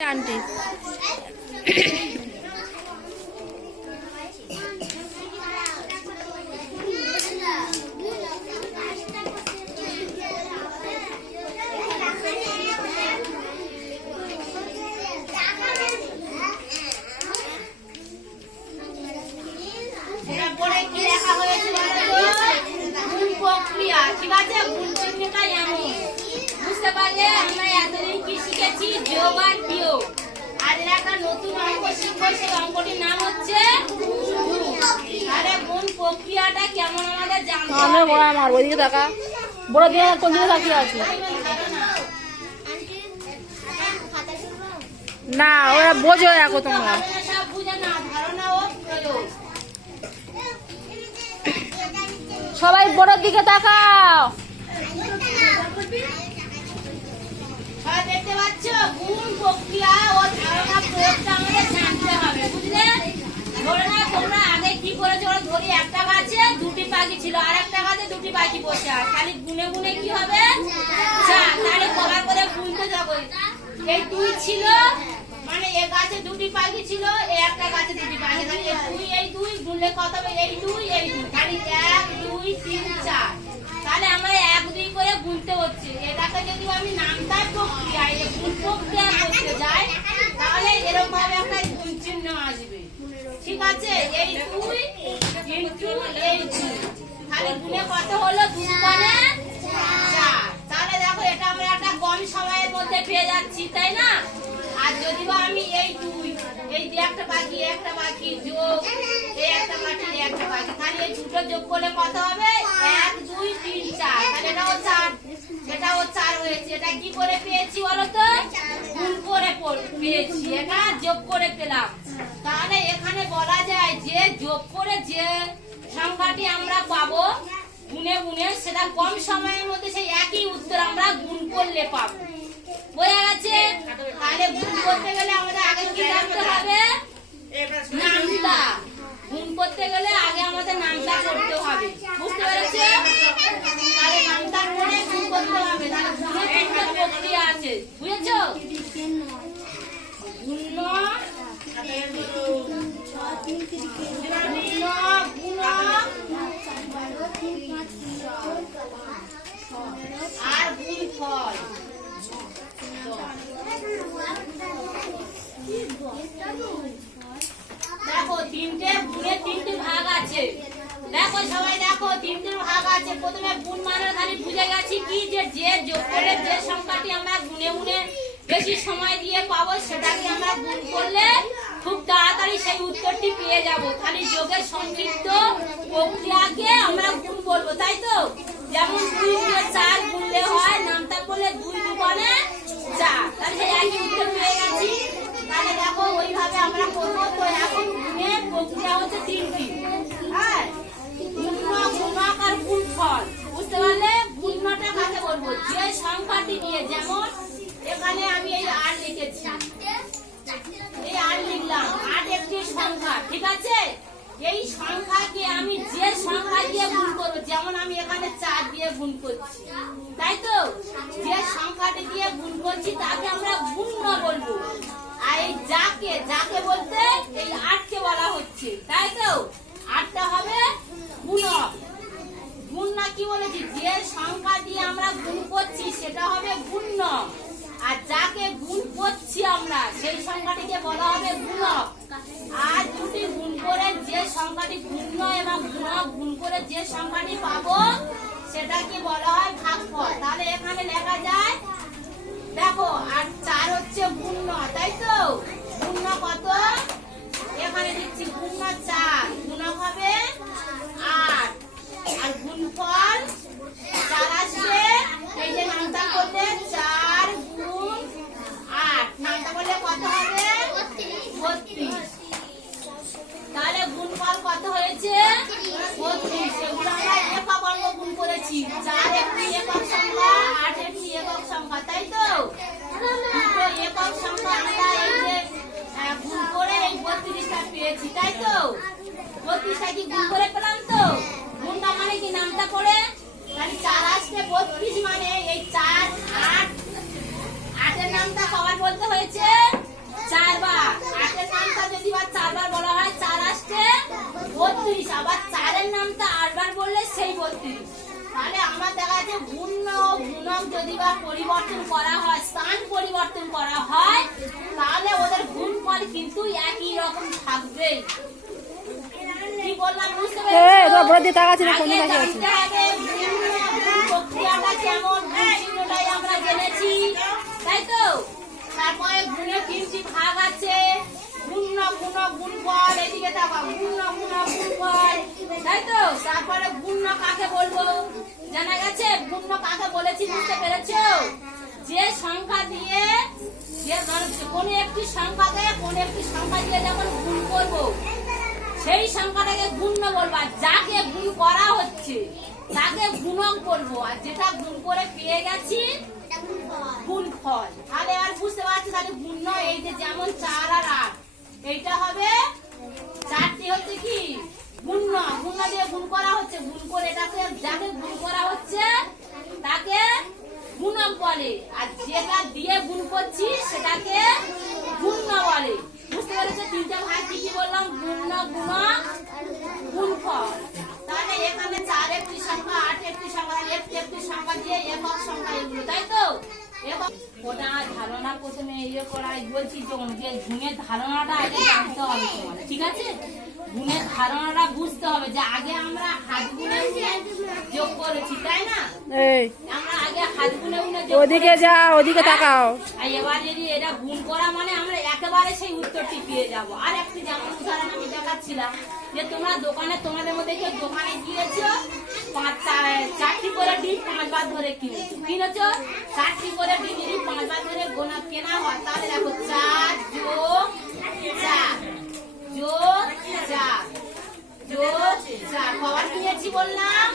Aunty ना ওরা বোঝো রাখো তোমরা সবাই বড়র দিকে তাকাও দেখতে পাচ্ছ গুণ প্রক্রিয়া ও ধারণা প্রয়োগটা আমাদের জানতে হবে বুঝলে ধরে না তোমরা আগে কি করেছো ওরা ধরি একটা গাছে দুটি পাখি ছিল আর একটা গাছে দুটি পাখি বসে আছে খালি গুনে গুনে কি হবে তাহলে কবার করে গুনতে যাবো এই দুই ছিল মানে এই গাছে দুটি পাখি ছিল এই একটা গাছে দুটি পাখি তাহলে এই দুই গুনলে কত হবে এই দুই খালি 1 2 3 4 তাহলে আমরা 1 2 করে গুনতে হচ্ছে এটাকে যদি আমি নামতাম প্রক্রিয়া এই গুণ প্রক্রিয়া করতে যাই তাহলে এরকম ভাবে একটা গুণ চিহ্ন আসবে ঠিক আছে এই 2 ইনটু এই 2 তাহলে গুণে কত হলো 2 মানে 4 তাহলে দেখো এটা আমরা একটা কম সময়ের মধ্যে পেয়ে যাচ্ছি তাই না আর যদি আমি এই 2 এই যে একটা পাখি যোগ এই একটা পাখি তাহলে এই দুটো যোগ করলে কত হবে 1 2 3 4 তাহলে এটাও 4 হয়েছে এটা কি করে পেয়েছি বলো তো গুণ করে পেয়েছি এটা যোগ করে পেলাম তাহলে এখানে বলা যায় যে যোগ করে যে সংখ্যাটি আমরা পাবো গুণে গুণে সেটা কম সময়ের মধ্যে সেই একই উত্তর আমরা গুণ করলে পাবো বোঝা গেছে তাহলে গুণ করতে গেলে আমাদের আগে কি জানতে হবে নামতা গুণ করতে গেলে আগে আমাদের নামতা করতে হবে বুঝতে পেরেছে তাহলে নামতা করে গুণ করতে হবে তাহলে গুণের তিনটা প্রক্রিয়া আছে বুঝেছো গুণ আর গুণফল দেখো তিনটে গুণের তিনটে ভাগ আছে দেখো সবাই দেখো তিনটে ভাগ আছে প্রথমে গুণ মানে খালি বুঝে গেছি কি যে যোগ করে যে সংখ্যাটি আমরা গুণে গুণে বেশি সময় দিয়ে পাবো সেটাকে আমরা গুণ করলে খুব তাড়াতাড়ি সেই উত্তরটি পেয়ে যাব খালি যোগের সংক্ষিপ্ত প্রক্রিয়াকে আমরা গুণ বলবো তাই তো যেমন 2 দিয়ে 4 গুণলে হয় নামতা করলে 2 2 মানে 4 তাহলে সেই একই উত্তর পেয়ে গেছি তাহলে দেখো ওইভাবে আমরা করবো তো এখন গুণের প্রক্রিয়া হচ্ছে তিনটি হ্যাঁ গুণক আর গুণফল বুঝতে পারলে গুণটা কাকে বলবো যে সংখ্যাটি নিয়ে যেমন এখানে আমি এই 8 লিখেছি এই 8 লিখলাম 8 একটি সংখ্যা ঠিক আছে এই সংখ্যাকে আমি যে সংখ্যা দিয়ে গুণ করব যেমন আমি এখানে 4 দিয়ে গুণ করছি তাই তো যে সংখ্যাটি দিয়ে গুণ করছি তাকে আমরা গুণ্য বলবো আর এই যাকে বলতে এই 8 কে বলা হচ্ছে তাই তো 8টা হবে গুণক গুণ না কি বলেছি যে সংখ্যা দিয়ে আমরা গুণ করছি সেটা হবে গুণ্য আর যাকে গুণ করছি আমরা সেই সংখ্যাটিকে বলা হবে গুণক আর দুটি গুণ করে যে সংখ্যাটি গুণ্য এবং গুণক গুণ করে যে সংখ্যাটি পাবো সেটাকে বলা হয় ভাগফল তাহলে এখানে লেখা যায় দেখো আর 4 হচ্ছে গুণ্য তাই তো গুণ্য কত এখানে দিচ্ছি গুণ্য 4 গুণক হবে 8 আর গুণফল 4 আসবে এই যে নামতা করলে 4 গুণ 8 নামতা করলে কত হবে 32 তাহলে গুণফল কত হয়েছে 32 এগুলো আমরা একক অঙ্ক গুণ করেছি 4 একটি একক সংখ্যা 8 একটি একক সংখ্যা তাই তো দুটো একক সংখ্যা আমরা এই যে গুণ করে এই 32টা পেয়েছি তাই তো 32টা কি গুণ করে পেলাম তো গুণটা মানে কি নামটা করে তাহলে 4 আসছে 32 মানে এই 4 8 8 এর নামটা কবার বলতে হয়েছে বা পরিবর্তন করা হয়, স্থান পরিবর্তন করা হয়, তাহলে ওদের গুণফল কিন্তু একই রকম থাকবে। কি বললাম বুঝতে পেরেছো? আগে জানতে হবে প্রক্রিয়াটা কেমন, গুণ চিহ্নটাই আমরা জেনেছি, তাই তো? তারপরে গুণের 3টি ভাগ আছে, গুণ্য, গুণক, গুণফল। এদিকে তাকাও, গুণ্য, গুণক, গুণফল, তাই তো? তারপরে গুণ্য কাকে বলবো জানা গেছে? গুণ্য কাকে বলেছি বুঝতে পেরেছো? যে সংখ্যা দিয়ে, যে কোন একটি সংখ্যাকে কোন একটি সংখ্যা দিয়ে যখন গুণ করব, সেই সংখ্যাটাকে গুণ্য বলবো, আর যাকে গুণ করা হচ্ছে তাকে গুণক বলবো, আর যেটা গুণ করে পেয়ে গেছি গুণফল। তাহলে আর বুঝতে পারছি, তাহলে গুণ্য এই যে যেমন 4 আর 8, এইটা হবে 4টি হচ্ছে কি গুণ্য, গুণ্য দিয়ে গুণ করা হচ্ছে, গুণ করে এটাকে যাকে গুণ করা হচ্ছে তাকে গুণক বলে, আর যেটা দিয়ে গুণ করছি সেটাকে গুণ্য বলে। বুঝতে পেরেছো? 3টে ভাগ কি কি বললাম? গুণ্য, গুণক, গুণফল। তাহলে এখানে 4 একটি সংখ্যা, 8 একটি সংখ্যা, একটি সংখ্যা দিয়ে একক সংখ্যা এগুলো, তাই তো? ওটা ধারণা প্রথমে করাই বলছি, যে গুণের ধারণাটা আগে জানতে হবে তোমার, ঠিক আছে? গুণের ধারণাটা বুঝতে হবে, যে আগে আমরা হাত গুনে যোগ করেছি, তাই না? আমরা আগে হাত গুনে ওদিকে যা, ওদিকে তাকাও। আর এবার যদি এটা গুণ করা মানে আমরা একেবারে সেই উত্তরটি পেয়ে যাব। আর একটি যেমন উদাহরণ আমি দেখাচ্ছিলাম, যে তোমরা দোকানে, তোমাদের মধ্যে কেউ দোকানে গিয়েছো, 4টি করে ডিম 5 বার ধরে কিনেছো, 4টি করে ডিম যদি 5 বার ধরে কেনা হয়, তাহলে দেখো 4 যোগ 4 যোগ 4 যোগ 4 কবার কিনেছি বললাম?